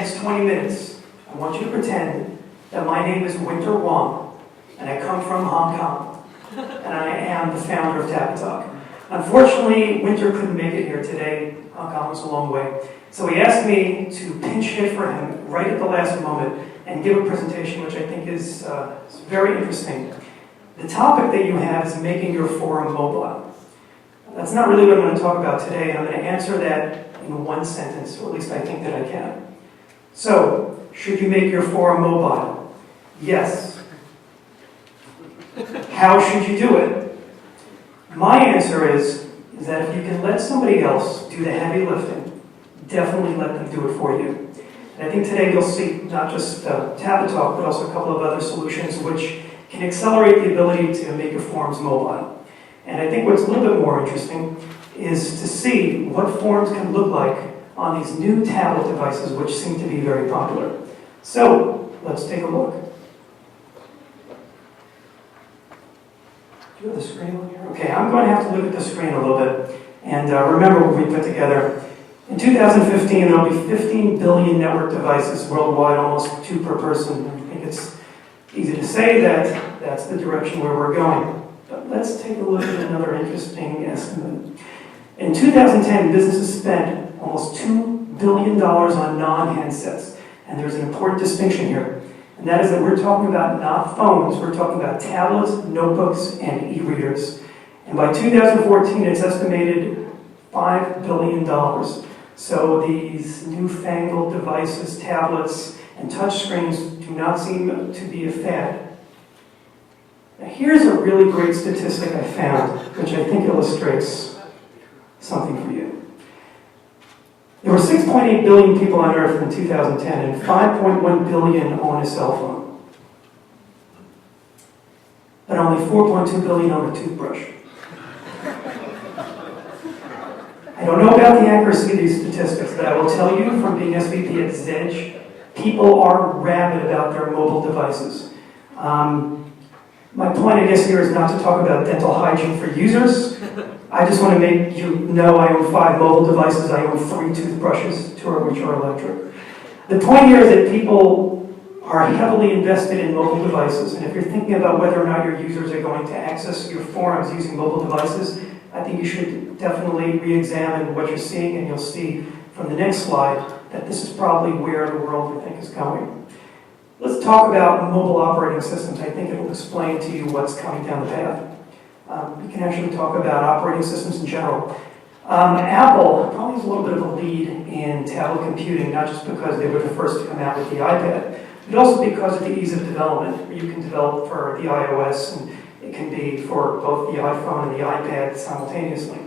next 20 minutes, I want you to pretend that my name is Winter Wong, and I come from Hong Kong, and I am the founder of Tapatalk. Unfortunately, Winter couldn't make it here today. Hong Kong was a long way. So he asked me to pinch hit for him right at the last moment and give a presentation which I think is very interesting. The topic that you have is making your forum mobile. That's not really what I'm going to talk about today, and I'm going to answer that in one sentence, or at least I think that I can. So, should you make your forum mobile? Yes. How should you do it? My answer is that if you can let somebody else do the heavy lifting, definitely let them do it for you. And I think today you'll see not just Tapatalk, but also a couple of other solutions which can accelerate the ability to make your forums mobile. And I think what's a little bit more interesting is to see what forums can look like on these new tablet devices which seem to be very popular. So, let's take a look. Do you have the screen on here? Okay, I'm going to have to look at the screen a little bit. And remember what we put together. In 2015, there will be 15 billion network devices worldwide, almost 2 per person. I think it's easy to say that that's the direction where we're going. But let's take a look at another interesting estimate. In 2010, businesses spent almost $2 billion on non-handsets. And there's an important distinction here. And that is that we're talking about not phones, we're talking about tablets, notebooks, and e-readers. And by 2014, it's estimated $5 billion. So these newfangled devices, tablets, and touchscreens do not seem to be a fad. Now here's a really great statistic I found, which I think illustrates something for you. There were 6.8 billion people on Earth in 2010, and 5.1 billion own a cell phone. But only 4.2 billion own a toothbrush. I don't know about the accuracy of these statistics, but I will tell you from being SVP at Zedge, people are rabid about their mobile devices. My point, I guess, here is not to talk about dental hygiene for users. I just want to make you know I own 5 mobile devices. I own 3 toothbrushes, 2 of which are electric. The point here is that people are heavily invested in mobile devices, and if you're thinking about whether or not your users are going to access your forums using mobile devices, I think you should definitely re-examine what you're seeing, and you'll see from the next slide that this is probably where the world, I think, is going. Let's talk about mobile operating systems. I think it will explain to you what's coming down the path. We can actually talk about operating systems in general. Apple probably has a little bit of a lead in tablet computing, not just because they were the first to come out with the iPad, but also because of the ease of development, where you can develop for the iOS, and it can be for both the iPhone and the iPad simultaneously.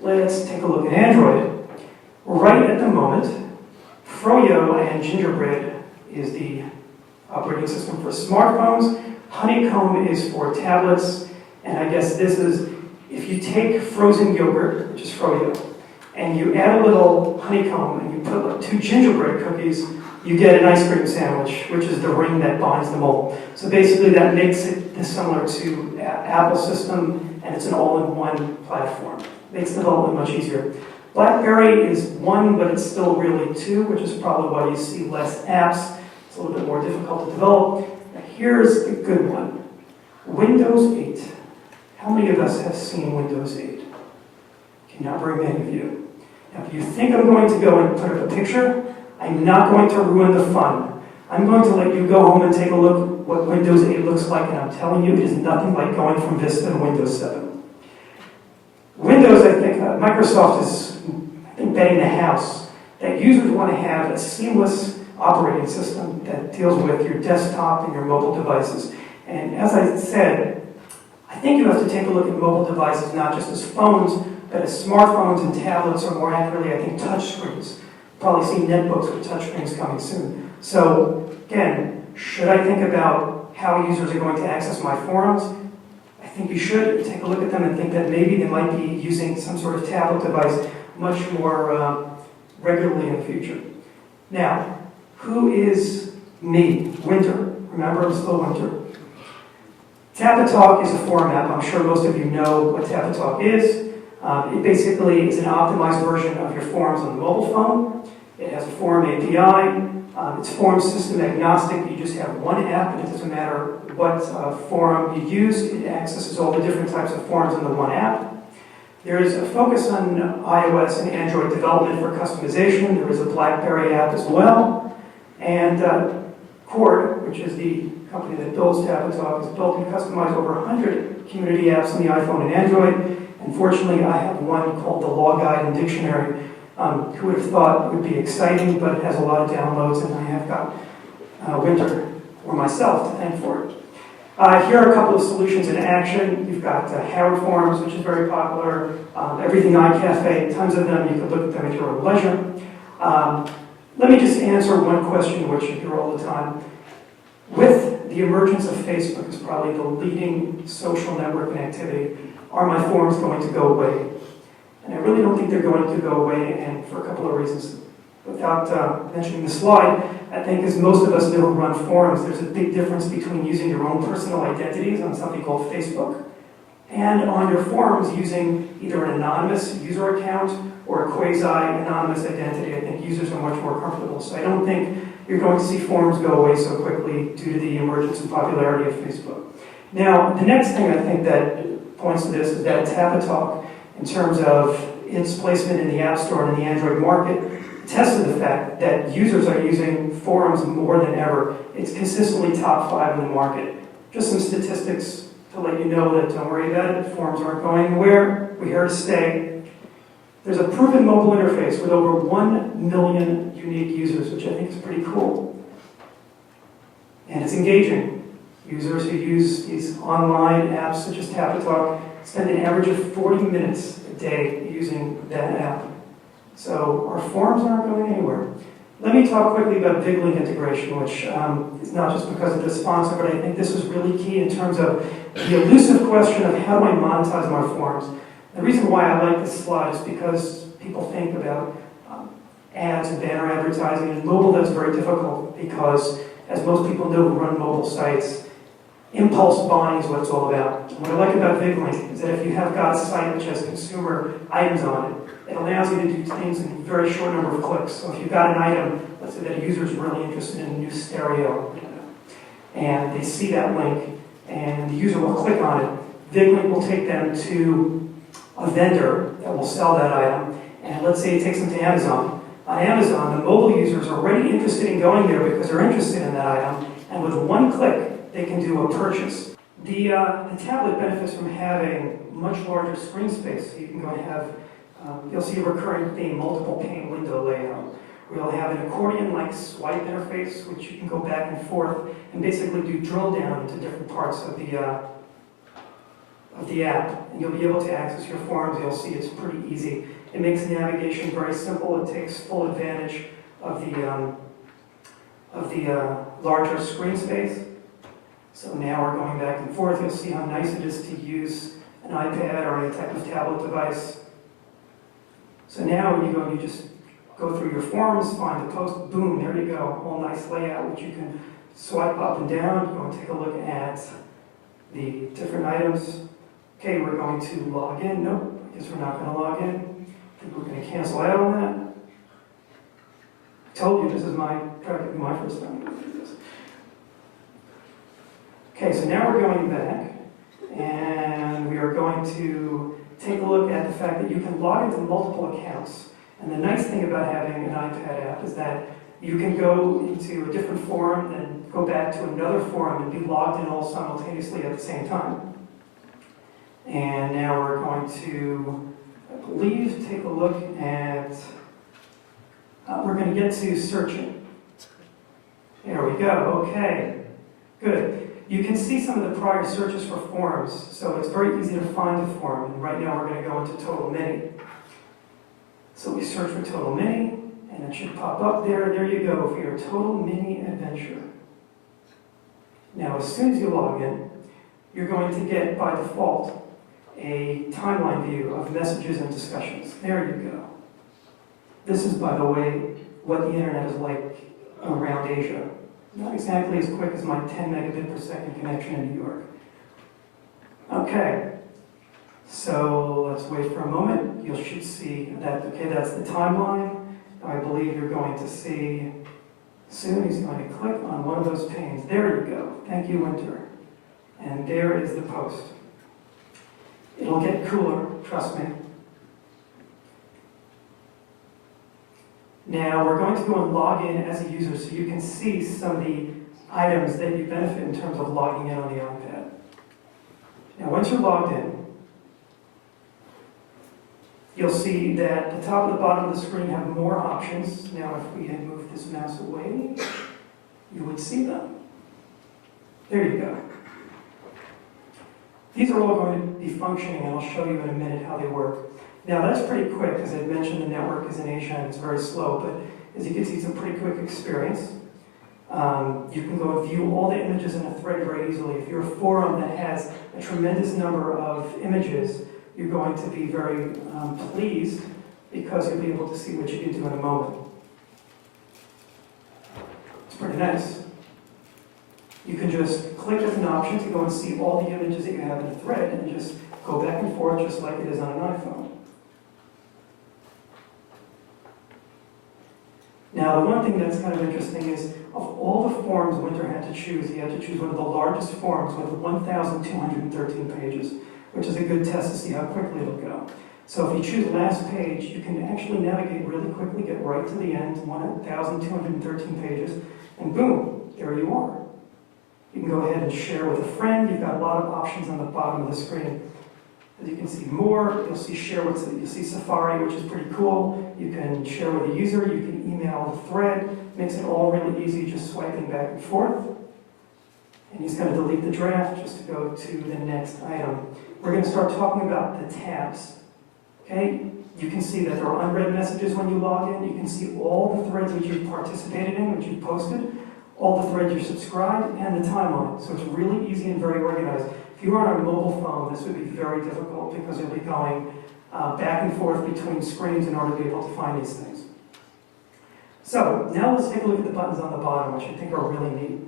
Let's take a look at Android. Right at the moment, Froyo and Gingerbread is the operating system for smartphones. Honeycomb is for tablets. And I guess this is, if you take frozen yogurt, which is Froyo, and you add a little honeycomb and you put like 2 gingerbread cookies, you get an ice cream sandwich, which is the ring that binds them all. So basically that makes it similar to Apple's system, and it's an all-in-one platform. Makes development much easier. BlackBerry is 1, but it's still really 2, which is probably why you see less apps. It's a little bit more difficult to develop. Now here's the good one. Windows 8. How many of us have seen Windows 8? Okay, not very many of you. Now, if you think I'm going to go and put up a picture, I'm not going to ruin the fun. I'm going to let you go home and take a look at what Windows 8 looks like, and I'm telling you, it is nothing like going from Vista to Windows 7. Windows, I think, Microsoft is, I think, betting the house that users want to have a seamless operating system that deals with your desktop and your mobile devices. And as I said, I think you have to take a look at mobile devices not just as phones, but as smartphones and tablets, or more accurately, I think, touchscreens. Probably see netbooks with touchscreens coming soon. So, again, should I think about how users are going to access my forums? I think you should take a look at them and think that maybe they might be using some sort of tablet device much more regularly in the future. Now, who is me? Winter. Remember, I'm still Winter. Tapatalk is a forum app. I'm sure most of you know what Tapatalk is. It basically is an optimized version of your forums on the mobile phone. It has a forum API. It's forum system agnostic. You just have one app, and it doesn't matter what forum you use. It accesses all the different types of forums in the one app. There is a focus on iOS and Android development for customization. There is a BlackBerry app as well. And Cord, which is the company that builds Tapatalk, has built and customized over 100 community apps on the iPhone and Android. Unfortunately, I have one called the Law Guide and Dictionary. Who would have thought it would be exciting, but it has a lot of downloads, and I have got Winter or myself to thank for it. Here are a couple of solutions in action. You've got Howard Forums, which is very popular, Everything iCafe, tons of them. You can look at them at your own leisure. Let me just answer one question which you hear all the time. With the emergence of Facebook as probably the leading social networking activity, are my forums going to go away? And I really don't think they're going to go away, and for a couple of reasons. Without mentioning the slide, I think as most of us know who run forums, there's a big difference between using your own personal identities on something called Facebook and on your forums using either an anonymous user account or a quasi-anonymous identity. I think users are much more comfortable. So I don't think you're going to see forums go away so quickly due to the emergence and popularity of Facebook. Now, the next thing I think that points to this is that Tapatalk, in terms of its placement in the App Store and in the Android market, tested the fact that users are using forums more than ever. It's consistently top 5 in the market. Just some statistics to let you know that don't worry about it, forums aren't going anywhere. We're here to stay. There's a proven mobile interface with over 1 million unique users, which I think is pretty cool. And it's engaging. Users who use these online apps such as Tapatalk spend an average of 40 minutes a day using that app. So our forums aren't going anywhere. Let me talk quickly about VigLink integration, which is not just because of the sponsor, but I think this is really key in terms of the elusive question of how do I monetize my forums. The reason why I like this slide is because people think about ads and banner advertising, and mobile that's very difficult because, as most people know who run mobile sites, impulse buying is what it's all about. What I like about VigLink is that if you have got a site which has consumer items on it, it allows you to do things in a very short number of clicks. So if you've got an item, let's say that a user is really interested in a new stereo, and they see that link, and the user will click on it, VigLink will take them to a vendor that will sell that item, and let's say it takes them to Amazon. On Amazon, the mobile user is already interested in going there because they're interested in that item, and with one click, they can do a purchase. The tablet benefits from having much larger screen space. So you can go and have, you'll see a recurring theme, multiple pane window layout. We'll have an accordion-like swipe interface, which you can go back and forth and basically do drill down into different parts of the app. And you'll be able to access your forums. You'll see it's pretty easy. It makes navigation very simple. It takes full advantage of the larger screen space. So now we're going back and forth. You'll see how nice it is to use an iPad or any type of tablet device. So now when you go, you just go through your forums, find the post, boom, there you go. All nice layout, which you can swipe up and down. Go and take a look at the different items. Okay, we're going to log in. Nope, I guess we're not going to log in. I think we're going to cancel out on that. I told you this is my first time going through this. Okay, so now we're going back, and we are going to take a look at the fact that you can log into multiple accounts. And the nice thing about having an iPad app is that you can go into a different forum and go back to another forum and be logged in all simultaneously at the same time. And now we're going to, I believe, take a look at, we're going to get to searching. There we go, okay, good. You can see some of the prior searches for forums, so it's very easy to find a forum. And right now we're going to go into Total Mini. So we search for Total Mini, and it should pop up there. There you go for your Total Mini adventure. Now, as soon as you log in, you're going to get, by default, a timeline view of messages and discussions. There you go. This is, by the way, what the internet is like around Asia. Not exactly as quick as my 10 megabit per second connection in New York. Okay, so let's wait for a moment. You should see that, okay, that's the timeline. I believe you're going to see soon he's going to click on one of those panes. There you go. Thank you, Winter. And there is the post. It'll get cooler, trust me. Now we're going to go and log in as a user so you can see some of the items that you benefit in terms of logging in on the iPad. Now once you're logged in, you'll see that the top and the bottom of the screen have more options. Now if we had moved this mouse away, you would see them. There you go. These are all going to be functioning, and I'll show you in a minute how they work. Now that's pretty quick, because I mentioned the network is in Asia and it's very slow, but as you can see, it's a pretty quick experience. You can go and view all the images in a thread very easily. If you're a forum that has a tremendous number of images, you're going to be very pleased, because you'll be able to see what you can do in a moment. It's pretty nice. You can just click with an option to go and see all the images that you have in a thread and just go back and forth just like it is on an iPhone. Now, the one thing that's kind of interesting is, of all the forums Winter had to choose, he had to choose one of the largest forums with 1,213 pages, which is a good test to see how quickly it'll go. So if you choose last page, you can actually navigate really quickly, get right to the end, 1,213 pages, and boom, there you are. You can go ahead and share with a friend. You've got a lot of options on the bottom of the screen. As you can see more, you'll see share with, you'll see Safari, which is pretty cool. You can share with a user, you can email the thread. Makes it all really easy, just swiping back and forth. And he's going to delete the draft just to go to the next item. We're going to start talking about the tabs. Okay? You can see that there are unread messages when you log in. You can see all the threads which you've participated in, which you've posted, all the threads you're subscribed, and the timeline. So it's really easy and very organized. If you were on a mobile phone, this would be very difficult, because you'll be going back and forth between screens in order to be able to find these things. So now let's take a look at the buttons on the bottom, which I think are really neat.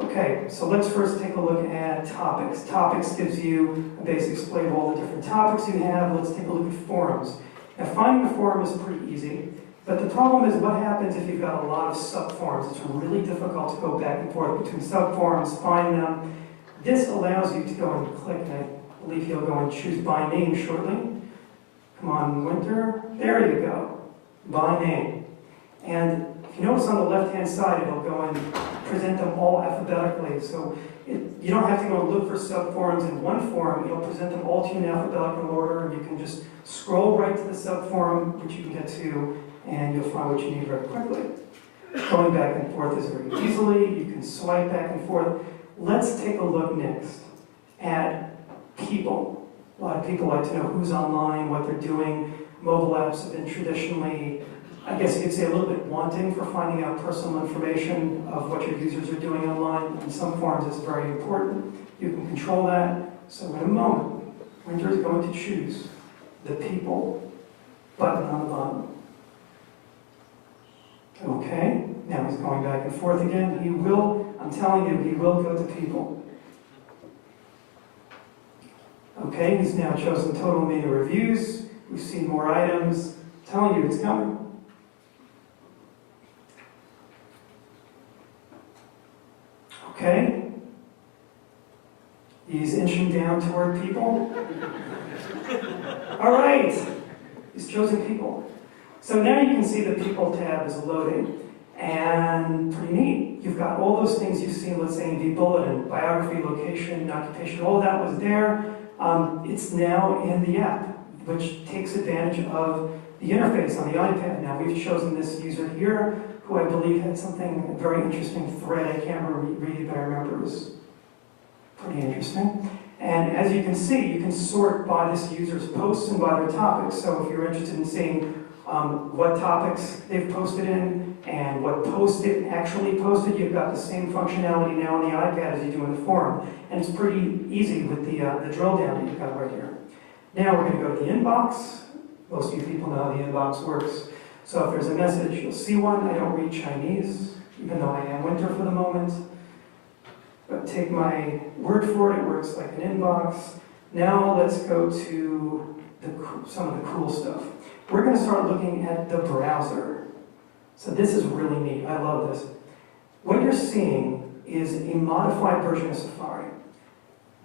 Okay, so let's first take a look at topics. Topics gives you a basic display of all the different topics you have. Let's take a look at forums. Now, finding a forum is pretty easy. But the problem is, what happens if you've got a lot of sub-forums? It's really difficult to go back and forth between sub-forums, find them. This allows you to go and click, and I believe you'll go and choose by name shortly. Come on, Winter. There you go. By name. And if you notice on the left-hand side, it'll go and present them all alphabetically. So you don't have to go and look for sub-forums in one forum. It'll present them all to you in alphabetical order, and you can just scroll right to the sub-forum, which you can get to, and you'll find what you need very quickly. Going back and forth is very easily. You can swipe back and forth. Let's take a look next at people. A lot of people like to know who's online, what they're doing. Mobile apps have been traditionally, I guess you could say, a little bit wanting for finding out personal information of what your users are doing online. In some forums, it's very important. You can control that. So in a moment, Winter is going to choose the people button on the bottom. Okay, now he's going back and forth again. He will, I'm telling you, he will go to people. Okay, he's now chosen total media reviews. We've seen more items. I'm telling you, it's coming. Okay. He's inching down toward people. All right. He's chosen people. So now you can see the People tab is loading, and pretty neat. You've got all those things you've seen, let's say, in the bulletin, biography, location, occupation, all that was there. It's now in the app, which takes advantage of the interface on the iPad. Now, we've chosen this user here, who I believe had something, a very interesting thread. I can't read it, but I remember it was pretty interesting. And as you can see, you can sort by this user's posts and by their topics. So if you're interested in seeing what topics they've posted in and what posts they've actually posted, you've got the same functionality now on the iPad as you do in the forum. And it's pretty easy with the drill down that you've got right here. Now we're going to go to the inbox. Most of you people know how the inbox works. So if there's a message, you'll see one. I don't read Chinese, even though I am Winter for the moment. But take my word for it, it works like an inbox. Now let's go to some of the cool stuff. we're going to start looking at the browser. So this is really neat. I love this. What you're seeing is a modified version of Safari.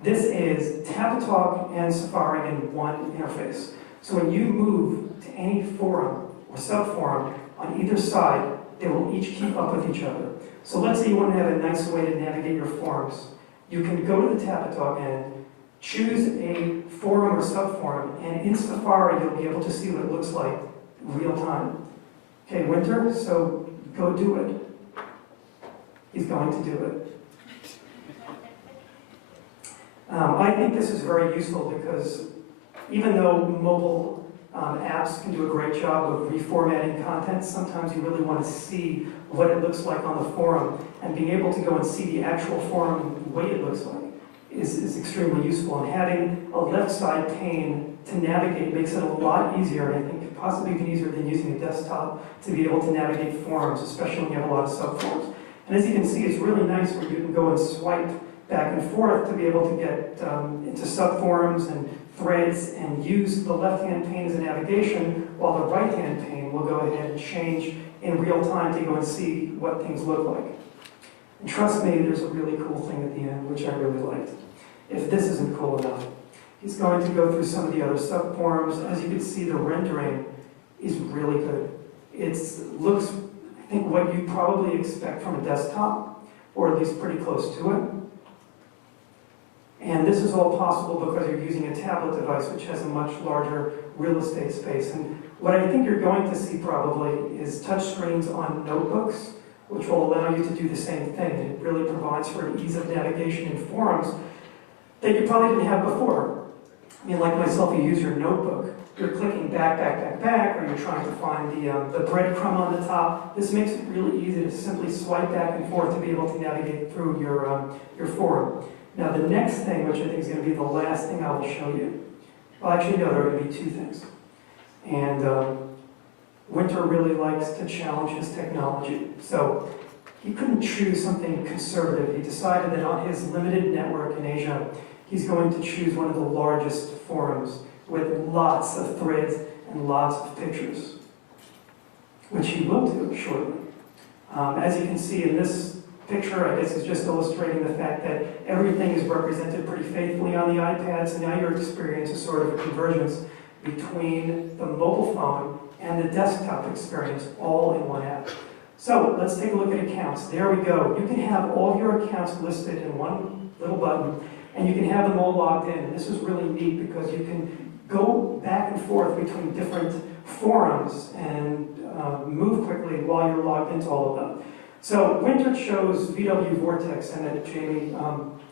This is TableTalk and Safari in one interface. So when you move to any forum or subforum on either side, they will each keep up with each other. So let's say you want to have a nice way to navigate your forums. You can go to the TableTalk end, choose a forum or subforum, and in Safari you'll be able to see what it looks like real time. Okay, Winter, so go do it. He's going to do it. I think this is very useful because even though mobile apps can do a great job of reformatting content, sometimes you really want to see what it looks like on the forum, and being able to go and see the actual forum the way it looks like is extremely useful. And having a left side pane to navigate makes it a lot easier, and I think possibly even easier than using a desktop to be able to navigate forums, especially when you have a lot of subforums. And as you can see, it's really nice where you can go and swipe back and forth to be able to get into subforums and threads and use the left-hand pane as a navigation, while the right-hand pane will go ahead and change in real time to go and see what things look like. And trust me, there's a really cool thing at the end, which I really liked. If this isn't cool enough, he's going to go through some of the other subforums. As you can see, the rendering is really good. It looks, I think, what you probably expect from a desktop, or at least pretty close to it. And this is all possible because you're using a tablet device, which has a much larger real estate space. And what I think you're going to see probably is touch screens on notebooks, which will allow you to do the same thing. It really provides for an ease of navigation in forums that you probably didn't have before. I mean, like myself, you use your notebook. You're clicking back, or you're trying to find the breadcrumb on the top. This makes it really easy to simply swipe back and forth to be able to navigate through your forum. Now, the next thing, which I think is going to be the last thing I will show you, well, actually, no, there are going to be two things. And Winter really likes to challenge his technology. So he couldn't choose something conservative. He decided that on his limited network in Asia, he's going to choose one of the largest forums with lots of threads and lots of pictures, which he will do shortly. As you can see in this picture, I guess, is just illustrating the fact that everything is represented pretty faithfully on the iPad, so now your experience is sort of a convergence between the mobile phone and the desktop experience all in one app. So let's take a look at accounts. There we go. You can have all of your accounts listed in one little button, and you can have them all logged in. And this is really neat because you can go back and forth between different forums and move quickly while you're logged into all of them. So Winter chose VW Vortex, and that Jamie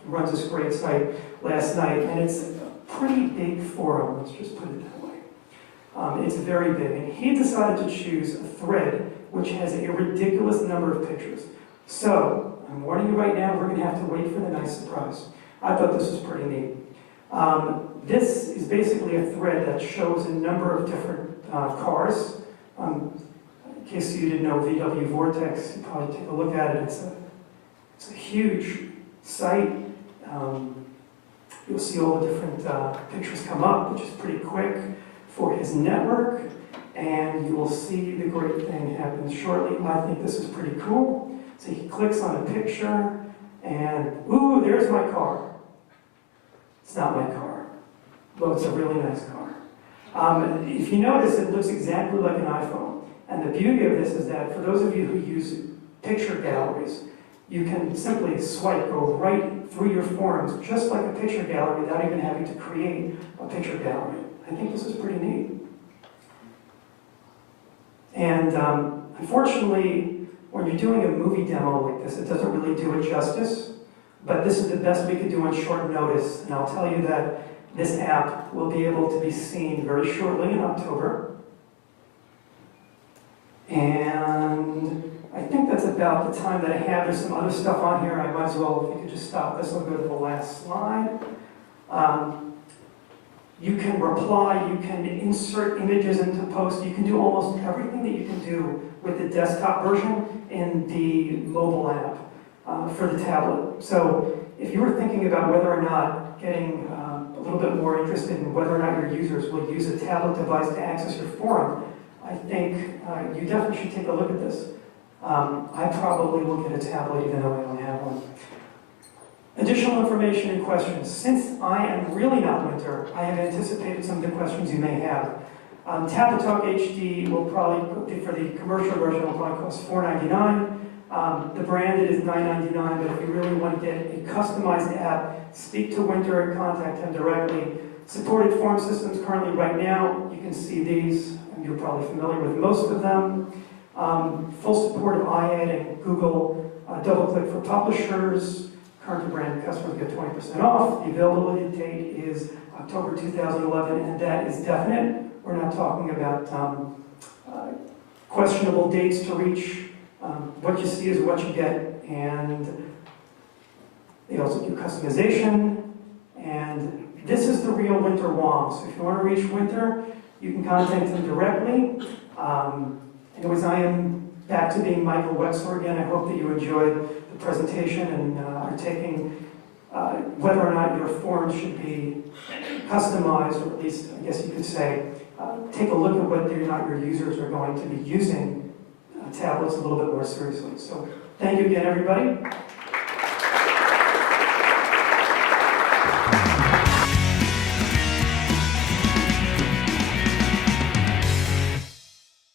runs this great site last night, and it's a pretty big forum, let's just put it that way. It's very big, and he decided to choose a thread which has a ridiculous number of pictures. So, I'm warning you right now, we're going to have to wait for the nice surprise. I thought this was pretty neat. This is basically a thread that shows a number of different cars. In case you didn't know VW Vortex, you probably take a look at it. It's a huge site. You'll see all the different pictures come up, which is pretty quick for his network. And you will see the great thing happen shortly. I think this is pretty cool. So he clicks on a picture, and ooh, there's my car. It's not my car, but it's a really nice car. If you notice, it looks exactly like an iPhone. And the beauty of this is that for those of you who use picture galleries, you can simply swipe, go right through your forums, just like a picture gallery, without even having to create a picture gallery. I think this is pretty neat. And unfortunately, when you're doing a movie demo like this, it doesn't really do it justice, but this is the best we could do on short notice. And I'll tell you that this app will be able to be seen very shortly in October. And I think that's about the time that I have. There's some other stuff on here. I might as well, if you could just stop this, I'll go to the last slide. You can reply, you can insert images into posts, you can do almost everything that you can do with the desktop version in the mobile app for the tablet. So if you were thinking about whether or not getting a little little bit more interested in whether or not your users will use a tablet device to access your forum, I think you definitely should take a look at this. I probably will get a tablet even though I don't have one. Additional information and questions. Since I am really not Winter, I have anticipated some of the questions you may have. Tablet Talk HD will probably, for the commercial version, will probably cost $4.99. The branded is $9.99, but if you really want to get a customized app, speak to Winter and contact him directly. Supported form systems currently right now, you can see these, and you're probably familiar with most of them. Full support of IAD and Google DoubleClick for publishers. Current brand customers get 20% off. The availability date is October 2011, and that is definite. We're not talking about questionable dates to reach. What you see is what you get, and they also do customization, and this is the real Winter WOM. So if you want to reach Winter, you can contact him directly. Anyways, I am back to being Michael Wechsler again. I hope that you enjoyed the presentation and are taking whether or not your form should be customized, or at least, I guess you could say, take a look at whether or not your users are going to be using tablets a little bit more seriously. So thank you again, everybody.